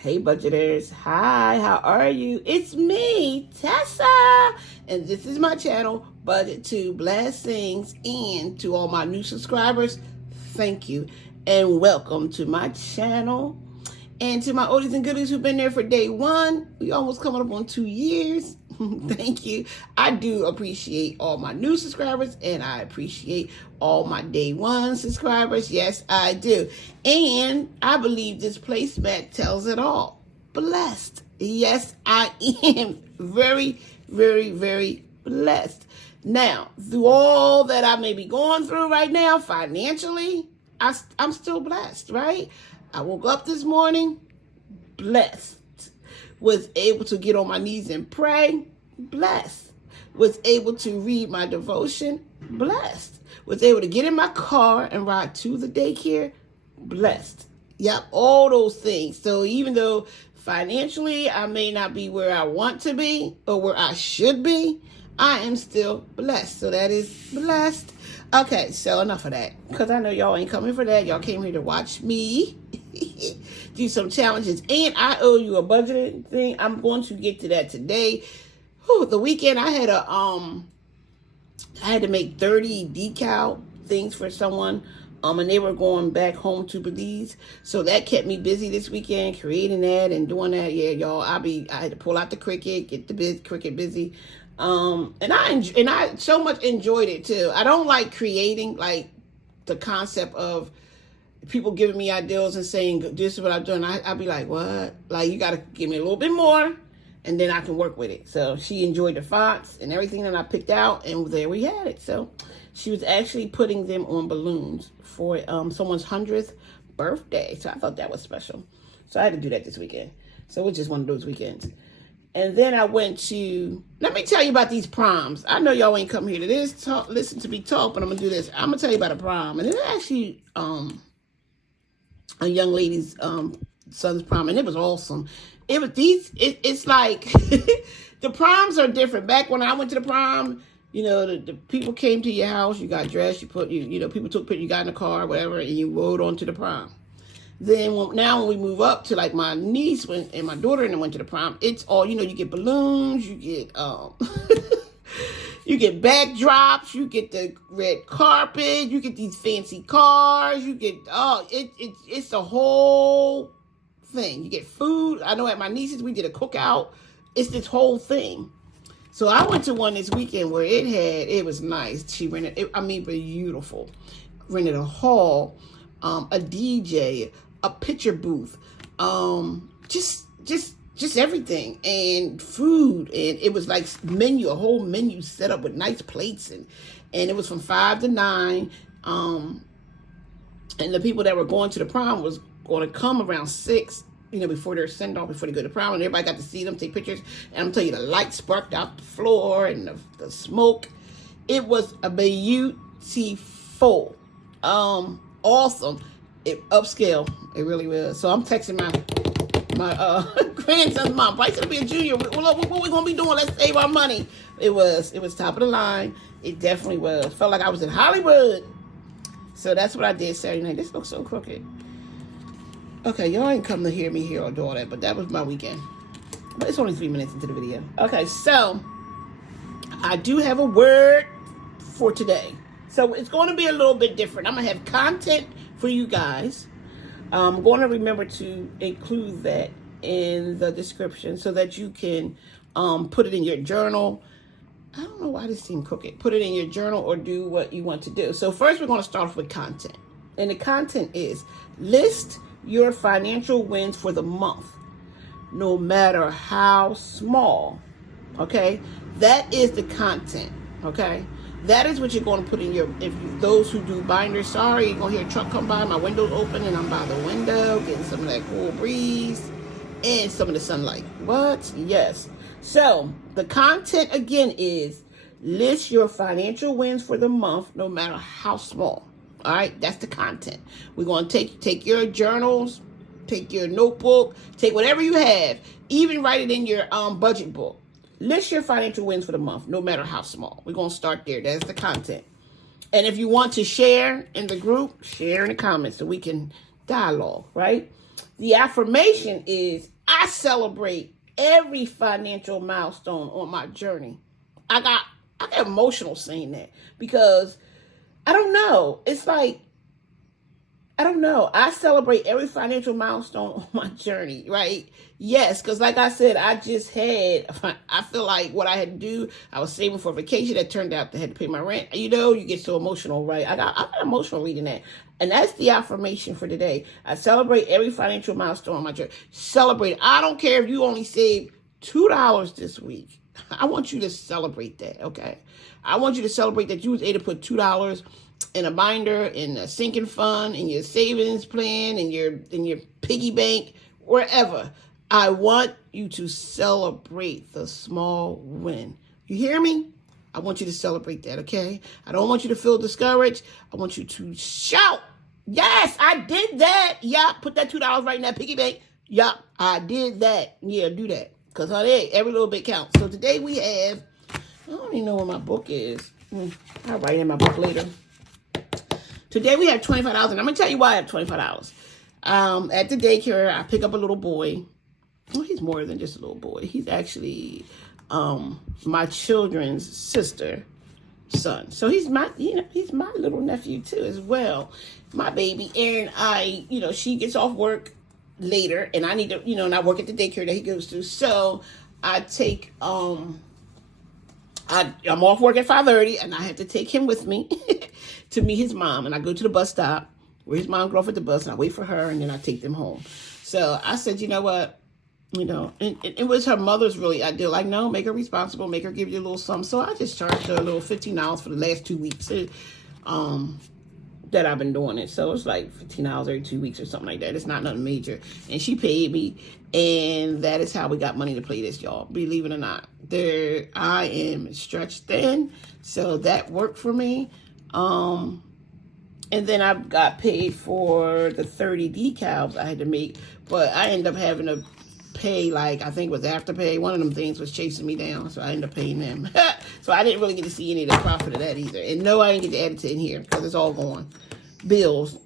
Hey budgeters, hi, how are you? It's me, Tessa, and this is my channel, Budget to Blessings, and to all my new subscribers, thank you, and welcome to my channel, and to my oldies and goodies who've been there for day one. We almost coming up on 2 years. Thank you. I do appreciate all my new subscribers, and I appreciate all my day one subscribers. Yes, I do. And I believe this placemat tells it all. Blessed. Yes, I am very, very, very blessed. Now, through all that I may be going through right now financially, I'm still blessed, right? I woke up this morning, blessed. Was able to get on my knees and pray, blessed. Was able to read my devotion, blessed. Was able to get in my car and ride to the daycare, blessed. Yep, all those things. So even though financially I may not be where I want to be or where I should be, I am still blessed. So that is blessed. Okay, so enough of that. Because I know y'all ain't coming for that. Y'all came here to watch me do some challenges. And I owe you a budgeting thing. I'm going to get to that today. Whew, the weekend I had to make 30 decal things for someone. And they were going back home to Belize. So that kept me busy this weekend, creating that and doing that. Yeah, y'all, I had to pull out the Cricut, get the Cricut busy. And I so much enjoyed it too. I don't like creating, like the concept of people giving me ideas and saying, this is what I'm doing. I'd be like, what? Like, you got to give me a little bit more and then I can work with it. So she enjoyed the fonts and everything that I picked out, and there we had it. So she was actually putting them on balloons for someone's 100th birthday. So I thought that was special. So I had to do that this weekend. So it was just one of those weekends. And then I went to, let me tell you about these proms. I know y'all ain't come here to this, listen to me talk, but I'm going to do this. I'm going to tell you about a prom. And it's actually a young lady's son's prom, and it was awesome. It's like, the proms are different. Back when I went to the prom, you know, the people came to your house, you got dressed, people took pictures, you got in the car, whatever, and you rode on to the prom. Then when we move up to like my niece and my daughter and I went to the prom, it's all, you get balloons, you get you get backdrops, you get the red carpet, you get these fancy cars, you get it's the whole thing. You get food. I know at my niece's we did a cookout. It's this whole thing. So I went to one this weekend where it was nice. She rented it, beautiful. Rented a hall, a DJ, a picture booth, just everything, and food, and it was like a whole menu set up with nice plates, and it was from 5 to 9, and the people that were going to the prom was going to come around 6, before their send off, before they go to prom, and everybody got to see them, take pictures, and I'm telling you, the lights sparked out the floor, and the smoke. It was a beautiful, awesome. It upscale. It really was. So I'm texting my grandson's mom. Bryce will be a junior. What we gonna be doing? Let's save our money. It was top of the line. It definitely was. Felt like I was in Hollywood. So that's what I did Saturday night. This looks so crooked. Okay, y'all ain't come to hear me here or do all that, but that was my weekend. But it's only 3 minutes into the video. Okay, so I do have a word for today. So it's going to be a little bit different. I'm going to have content for you guys. I'm going to remember to include that in the description so that you can put it in your journal. I don't know why this seemed crooked. Put it in your journal or do what you want to do. So first we're going to start off with content. And the content is list your financial wins for the month, no matter how small. Okay? That is the content. Okay? That is what you're going to put in those who do binders. Sorry, you're going to hear a truck come by, my window's open, and I'm by the window getting some of that cool breeze and some of the sunlight. What? Yes. So, the content again is list your financial wins for the month, no matter how small. All right? That's the content. We're going to take your journals, take your notebook, take whatever you have, even write it in your budget book. List your financial wins for the month, no matter how small. We're going to start there. That's the content. And if you want to share in the group, share in the comments so we can dialogue, right? The affirmation is, I celebrate every financial milestone on my journey. I got emotional saying that because I don't know. It's like, I don't know. I celebrate every financial milestone on my journey, right? Yes, because like I said, I feel like what I had to do, I was saving for vacation. That turned out I had to pay my rent. You know, you get so emotional, right? I got emotional reading that. And that's the affirmation for today. I celebrate every financial milestone on my journey. Celebrate. I don't care if you only saved $2 this week. I want you to celebrate that, okay? I want you to celebrate that you was able to put $2 in a binder, in a sinking fund, in your savings plan, in your piggy bank, wherever. I want you to celebrate the small win. You hear me? I want you to celebrate that, okay? I don't want you to feel discouraged. I want you to shout, yes, I did that. Yeah, put that $2 right in that piggy bank. Yeah, I did that. Yeah, do that. Because, honey, every little bit counts. So today we have, I don't even know where my book is. I'll write in my book later. Today we have $25, and I'm going to tell you why I have $25. At the daycare, I pick up a little boy. Well, he's more than just a little boy. He's actually my children's sister's son. So he's my little nephew too as well. My baby. And she gets off work later, and I need to, and I work at the daycare that he goes to. So I take, I'm off work at 5:30, and I have to take him with me to meet his mom. And I go to the bus stop where his mom got off at the bus, and I wait for her, and then I take them home. So I said, you know what? It was her mother's really idea. Like, no, make her responsible, make her give you a little something. So I just charged her a little $15 for the last 2 weeks that I've been doing it. So it's like $15 every 2 weeks or something like that. It's not nothing major. And she paid me, and that is how we got money to play this, y'all. Believe it or not. I am stretched thin, so that worked for me. And then I got paid for the 30 decals I had to make, but I ended up having to pay, like, I think it was Afterpay. One of them things was chasing me down, so I ended up paying them. So I didn't really get to see any of the profit of that either. And no, I didn't get to add it to in here because it's all gone. Bills.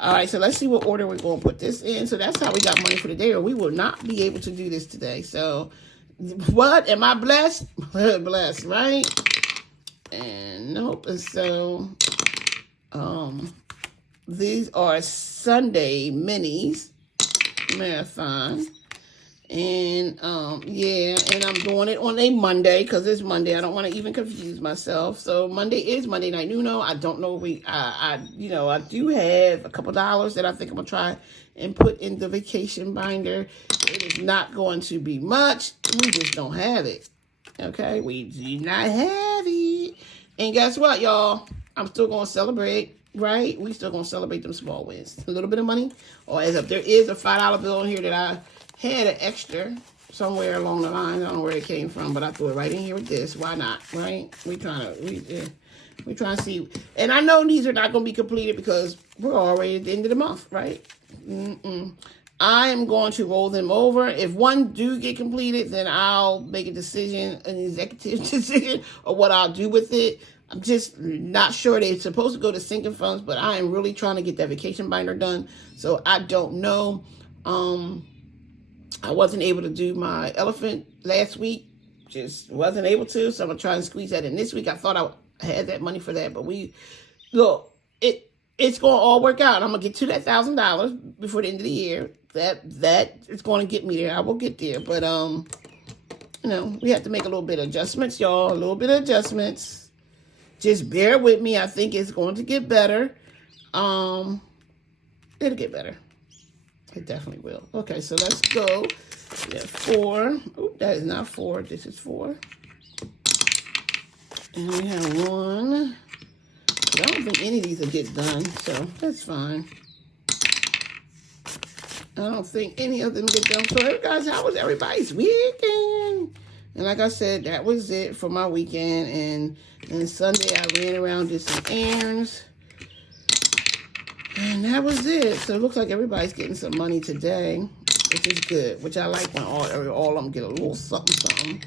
All right, so let's see what order we're going to put this in. So that's how we got money for the day, or we will not be able to do this today. So what? Am I blessed? Blessed, right? And nope. And so these are Sunday minis. Marathon, and and I'm doing it on a Monday because it's Monday. I don't want to even confuse myself. So Monday is Monday night. I don't know. I do have a couple dollars that I think I'm gonna try and put in the vacation binder. It is not going to be much. We just don't have it. Okay, we do not have it. And guess what, y'all? I'm still gonna celebrate. Right? We still gonna celebrate them small wins. A little bit of money. Or as if there is a $5 bill in here that I had an extra somewhere along the line. I don't know where it came from, but I threw it right in here with this. Why not? Right? We trying to see. And I know these are not gonna be completed because we're already at the end of the month, right? I am going to roll them over. If one do get completed, then I'll make a decision, an executive decision, of what I'll do with it. I'm just not sure. They're supposed to go to sinking funds, but I am really trying to get that vacation binder done. So I don't know. I wasn't able to do my elephant last week. Just wasn't able to. So I'm going to try and squeeze that in this week. I thought I had that money for that. But it's going to all work out. I'm going to get to that $1,000 before the end of the year. That is going to get me there. I will get there. But, we have to make a little bit of adjustments, y'all. A little bit of adjustments. Just bear with me. I think it's going to get better. It'll get better. It definitely will. Okay, so let's go. We have 4. Oop, that is not 4. This is 4. And we have 1. I don't think any of these will get done, so that's fine. I don't think any of them get done. So, guys, how was everybody's weekend? And like I said, that was it for my weekend. And Sunday, I ran around, did some errands. And that was it. So it looks like everybody's getting some money today, which is good. Which I like when all of them get a little something.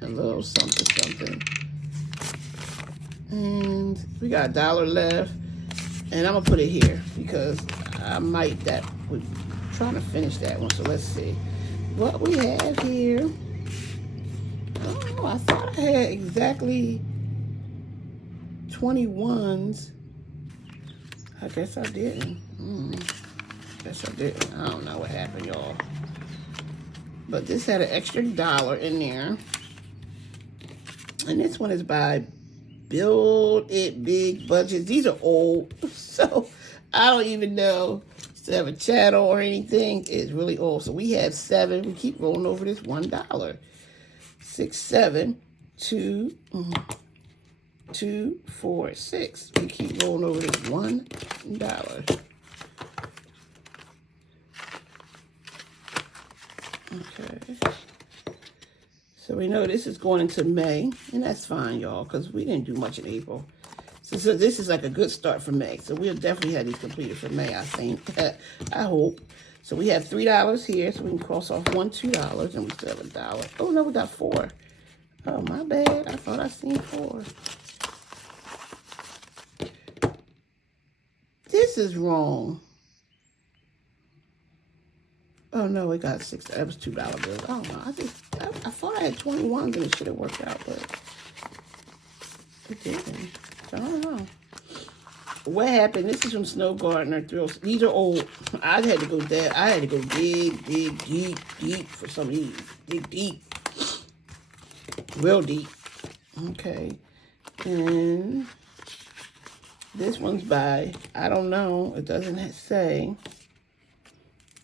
A little something. And we got $1 left. And I'm going to put it here because I might we're trying to finish that one. So let's see what we have here. Oh, I thought I had exactly 21s. I guess I didn't. Guess I didn't. I don't know what happened, y'all. But this had an extra $1 in there. And this one is by Build It Big Budgets. These are old, so I don't even know to have a channel or anything. It's really old. So we have 7. We keep rolling over this $1. 6, 7, 2, 2, 4, 6. We keep rolling over this $1. Okay. So we know this is going into May, and that's fine, y'all, because we didn't do much in April. So this is like a good start for May. So we'll definitely have these completed for May, I think. I hope. So we have $3 here, so we can cross off $2, and we still have $1. Oh, no, we got 4. Oh, my bad. I thought I seen 4. This is wrong. Oh, no, it got 6. That was $2 bills. I don't know. I thought I had 21s and it should have worked out, but it didn't. So I don't know. What happened? This is from Snow Gardener Thrills. These are old. I had to go there. I had to go dig, deep for some of these. Dig deep. Real deep. Okay. And this one's by, I don't know. It doesn't say.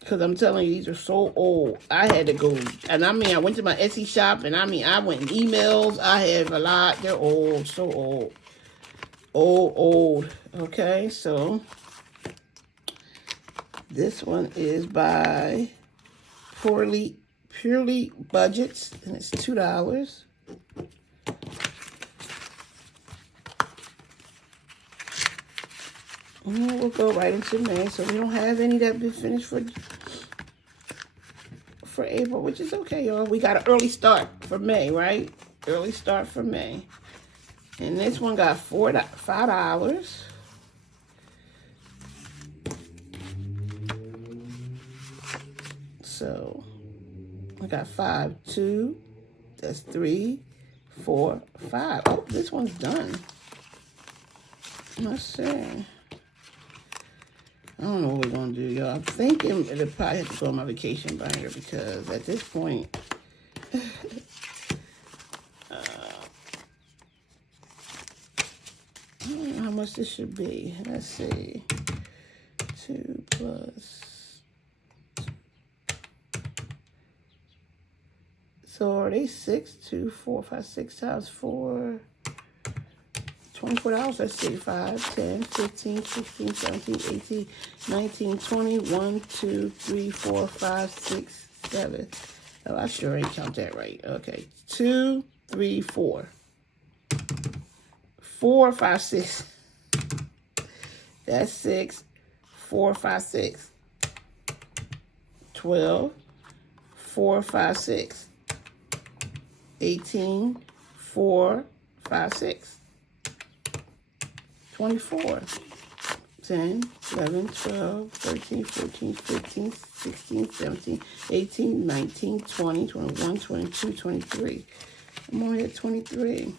Because I'm telling you, these are so old. I had to go, and I mean, I went to my Etsy shop, and I mean, I went in emails. I have a lot. They're old, so old. Old. Okay, so this one is by Purely Budgets, and it's $2. And we'll go right into May, so we don't have any that been finished for April, which is okay, y'all. We got an early start for May, right? Early start for May. And this one got $5. So I got 5, 2, that's 3, 4, 5. Oh, this one's done. Let's see. I don't know what we're going to do, y'all. I'm thinking it'll probably have to go on my vacation binder because at this point, I don't know how much this should be. Let's see. 2 plus. So are they 6? 2, 4, 5, 6 times 4. $24, let's see, 5, 10, 15, 16, 17, 18, 19, 20, 1, 2, 3, 4, 5, 6, 7. Oh, I sure ain't count that right. Okay, 2, 3, 4. 4, 5, 6. That's 6, 4, 5, 6. 12, 4, 5, 6. 18, 4, 5, 6. 24, 10, 11, 12, 13, 14, 15, 16, 17, 18, 19, 20, 21, 22, 23. I'm only at 23.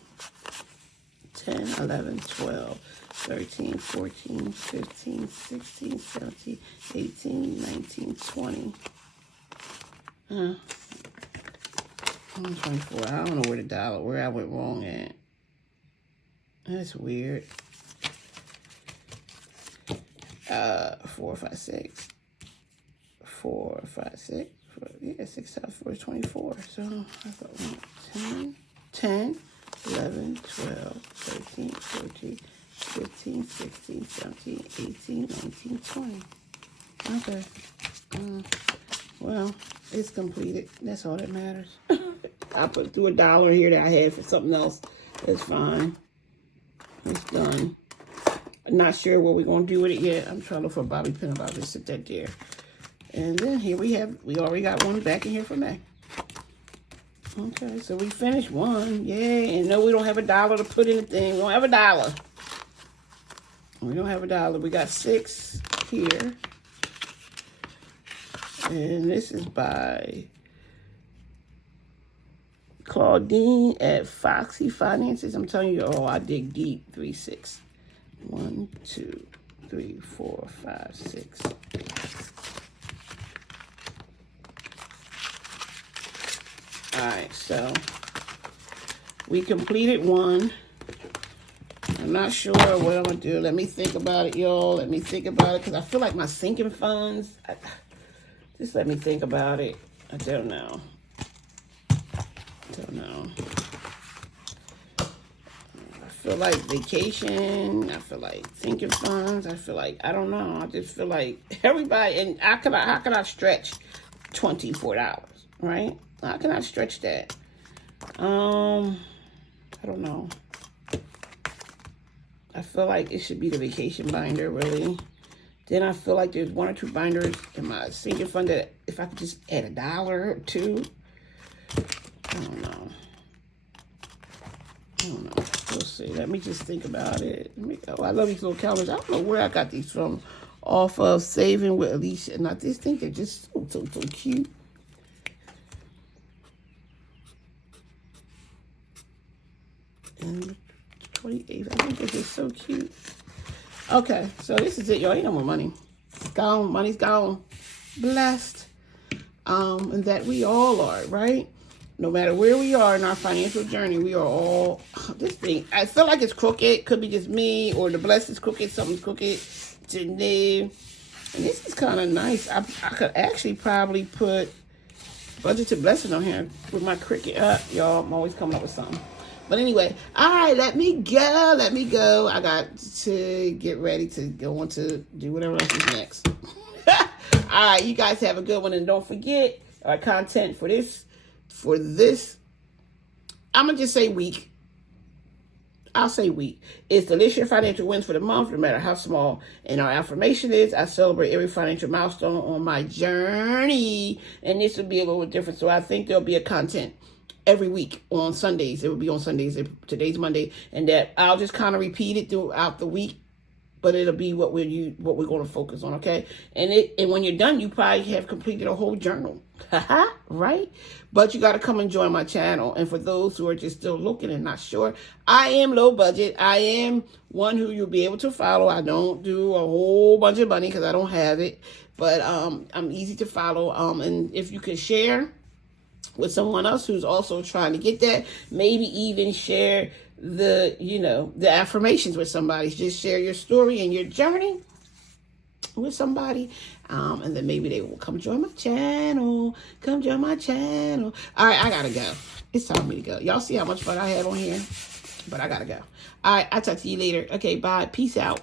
10, 11, 12, 13, 14, 15, 16, 17, 18, 19, 20. I'm 24. I don't know where I went wrong at. That's weird. 4, 5, 6. 4, 5, 6. 6 times 4 is 24. So I got 10, 11, 12, 13, 14, 15, 16, 17, 18, 19, 20. Okay. Well, it's completed. That's all that matters. I put through $1 here that I had for something else. That's fine. It's done. I'm not sure what we're going to do with it yet. I'm trying to look for a bobby pin. I'll just sit that there. And then here we already got one back in here for May. Okay, so we finished one. Yay. And no, we don't have $1 to put in the thing. We don't have $1. We don't have $1. We got 6 here. And this is by Claudine at Foxy Finances. I'm telling you, oh, I dig deep. 3, 6. 1, 2, 3, 4, 5, 6. All right, so we completed one. I'm not sure what I'm going to do. Let me think about it, y'all. Let me think about it, because I feel like my sinking funds. Just let me think about it. I don't know. I feel like vacation. I feel like sinking funds. I feel like, I don't know. I just feel like everybody, and how can I stretch $24, right? How can I stretch that? I don't know. I feel like it should be the vacation binder, really. Then I feel like there's 1 or 2 binders in my sinking fund that if I could just add $1 or $2. I don't know. We'll see. Let me just think about it. I love these little calendars. I don't know where I got these from. Off of Saving with Alicia. And I just think they're just so cute. And 28th. I think they're just so cute. Okay, so this is it, y'all. Ain't no more money. It's gone. Money's gone. Blessed. And that we all are, right? No matter where we are in our financial journey, we are all, this thing, I feel like it's crooked. Could be just me, or the blessed is crooked, something's crooked. And this is kind of nice. I could actually probably put budgeted blessing on here with my cricket. Y'all, I'm always coming up with something. But anyway, all right, let me go. I got to get ready to go on to do whatever else is next. All right, you guys have a good one. And don't forget our content for this, I'm going to just say week. I'll say week. It's to list your financial wins for the month, no matter how small. And our affirmation is, I celebrate every financial milestone on my journey. And this will be a little different. So I think there'll be a content every week on Sundays. It will be on Sundays. Today's Monday. And that I'll just kind of repeat it throughout the week. But it'll be what we're going to focus on, okay? And when you're done, you probably have completed a whole journal. Right? But you got to come and join my channel. And for those who are just still looking and not sure, I am low budget. I am one who you'll be able to follow. I don't do a whole bunch of money because I don't have it. But I'm easy to follow. And if you could share with someone else who's also trying to get that, maybe even share the affirmations with somebody. Just share your story and your journey with somebody, and then maybe they will come join my channel. All right, I gotta go. It's time for me to go. Y'all see how much fun I had on here, but I gotta go. All right, I'll talk to you later. Okay, bye. Peace out.